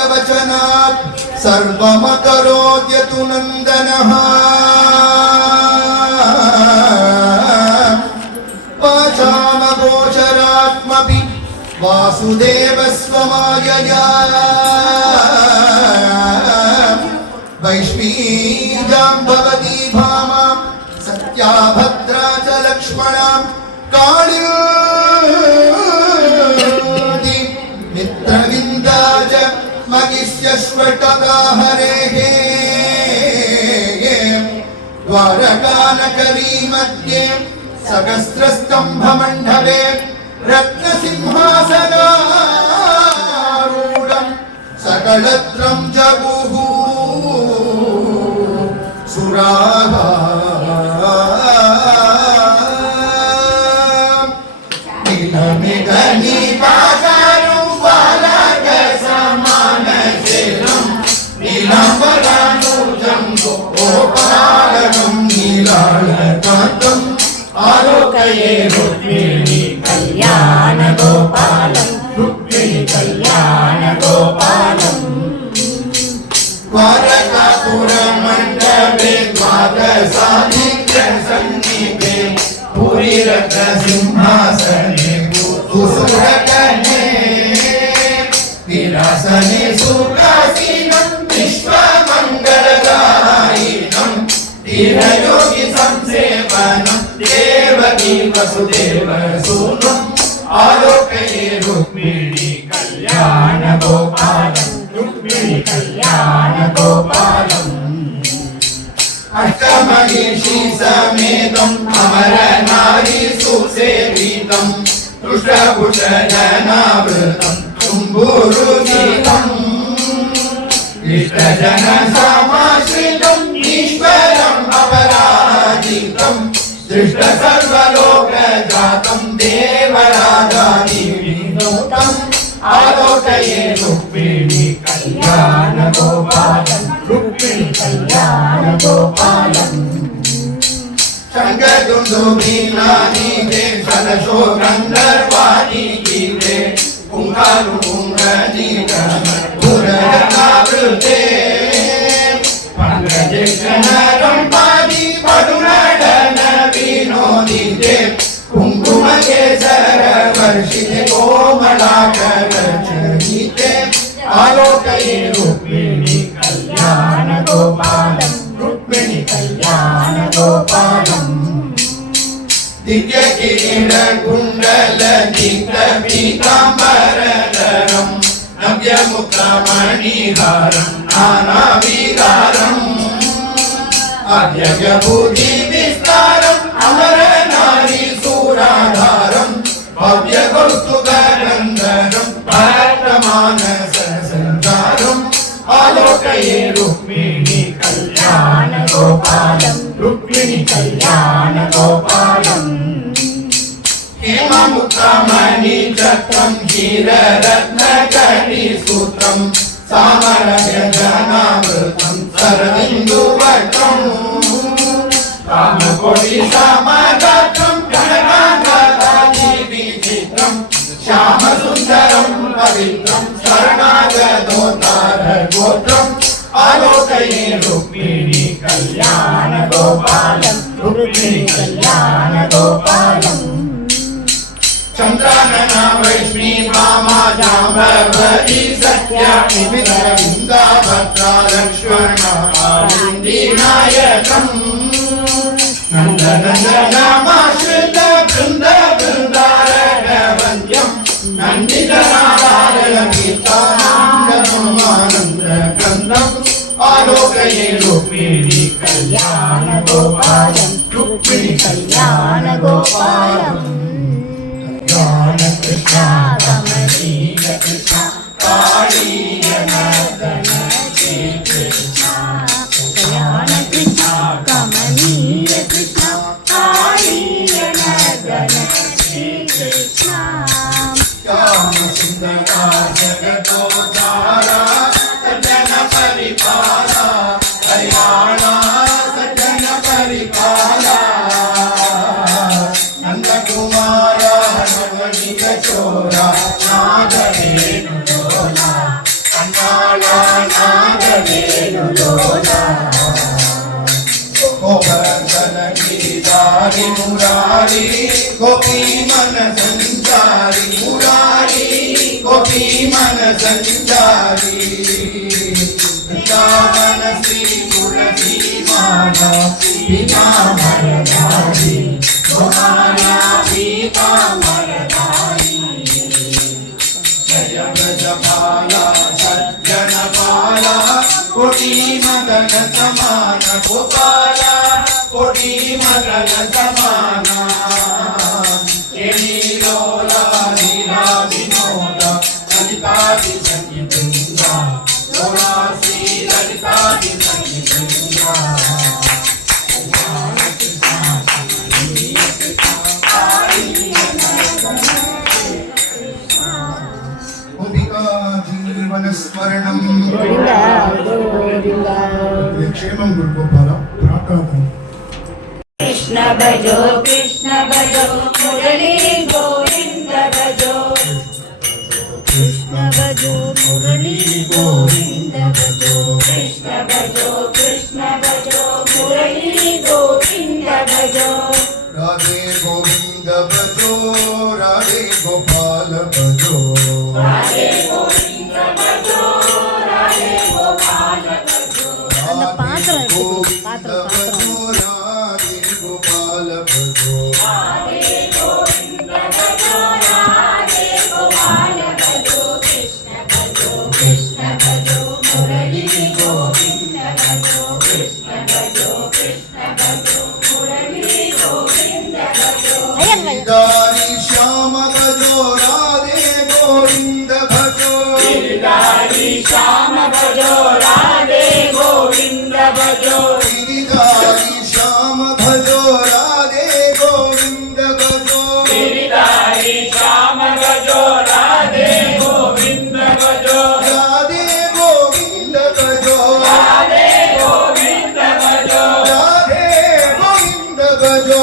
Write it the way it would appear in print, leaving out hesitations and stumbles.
वाक्यवचनात् सर्वमकरोत्यतु नन्दनः वाचामगोचरात्मपि वासुदेवस्वमायया वैष्णीजाम्भवती भामा सत्या भद्रा च लक्ष्मणा काळी मित्रविन्दा च महिष्यश्वटका हरेः द्वारकानगरी मध्ये सहस्रस्तम्भमण्डले रत्नसिंहासनारूढं सकलत्रं जगुः सुराः नीलमेघनीपासारं बालकसमानशेलं नीलाम्बरानुजं गोपालकं नीलालकान्तम् आलोकये रुक्मिणी कल्याण गोपालं रुक्मिणी कल्याण गोपालं द्वारकापुरमण्डपे द्वादशाधिकसन्निधे पुरीरत्नसिंहासने कुसुरकने विलासने सुखासीनं विश्वमङ्गलदायिनं धीरयोगि संसेवनं देवकी वसुदेवसूनुम् आलोकये रुक्मिणी कल्याण गोपालं रुक्मिणी कल्याण गोपालम् अष्टमहिषी समेतम् अमरनारी सुसेवितम् तुष्टभूषणावृतम् तुम्बुरुगीतम् इष्टजनसमाश्रितम् ईश्वरम् अपराजितम् दृष्ट सर्वलोकजातं देवराजादिविनोदम् आलोकये रुक्मिणी कल्याण गोपालं रुक्मिणी कल्याण गोपालम् शङ्खदुन्दुभिनादीते शतशो गन्धर्वाणि गीते पुङ्खारुपुङ्गनीगमधुरनावृते पङ्कजेशनरम्पादि पटुनडन विनोदिते कुङ्कुमकेसर वर्षिते कोमलाकरचरिते आलोकये रुक्मिणी कल्याण गोपालं रुक्मिणी कल्याण गोपालम् दिव्यकिरीटकुण्डलदीप्तपीताम्बरधरं नव्यमुक्तमणिहारं नानाविहारम् अव्ययबुद्धिविस्तारम् अमरनारी सूराधारं भव्यकौस्तुभगन्धरं भक्तमानससञ्चारम् आलोकये रुक्मिणी कल्याण गोपालं रुक्मिणी कल्याण गोपालम् हेममुक्तमणिचक्रं हीररत्नकटिसूत्रं सामरव्यजनावृतं शरदिन्दुवक्त्रम् कामकोटिसमगात्रं गणनाथादिविचित्रं श्यामसुन्दरं पवित्रं शरणागतोद्धारगोत्रम् आलोकये रुक्मिणी कल्याण गोपालं रुक्मिणी कल्याण गोपालम् चन्द्रानना वैष्णी भामा जाम्बवती सत्या विविधविन्दा भद्रा लक्ष्मणा नायकम् नन्दनन्दनमाश्रित वृन्द वृन्दारकवन्द्यम् नन्दितनारायणगीतानन्दम् आलोकये रुक्मिणी कल्याण गोपालं रुक्मिणी कल्याण गोपालम् कृष्णा कमलीय कृष्णा काली जनार्दन श्री कृष्णा कल्याण कृष्णा कमलीय कृष्णा काली जनार्दन श्री कृष्णा श्याम सुंदरा जगतोद्धारा सज्जन परिपाला कल्याणा सज्जन परिपाला नंदकुमार मन संचारी मुरारी गोपी मन संचारी वृंदावन श्री तुलसी माला पीताम्बरधारी गोमाला पीताम्बरधारी जय ब्रजबाला सज्जन बाला कोटि मदन समान गोपाला कोटि मदन समाना लोला लीला विनोदा ललितादि संगीतृंदा लोला श्री ललितादि संगीतृंदा जीवन स्मरणं क्षेमं गुरुगोपाल प्रार्थना कृष्ण भजो मुरली गोविंद भजो कृष्ण भजो मुरली गोविंद भजो कृष्ण भजो मुरली गोविंद भजो राधे गोविंद भजो राधे गोपाल भजो राधे गोविंद भजो राधे गोपाल भजो அந்த பாத்திரம் எடுத்து பாத்திரம் राधे गोपाल भजो राधे गोविंद भजो राधे गोपाल भजो कृष्ण भजो मुरली गोविंद भजो कृष्ण भजो मुरली गोविंद भजो गिरिधारी श्याम भजो राधे गोविंद भजो गिरिधारी श्याम भजो राधे गोविंद भजो गिरिधारी श्याम भजो राधे गोविंद भजो गिरिधारी श्याम भजो राधे गोविंद भजो राधे गोविंद भजो राधे गोविंद भजो राधे गोविंद भजो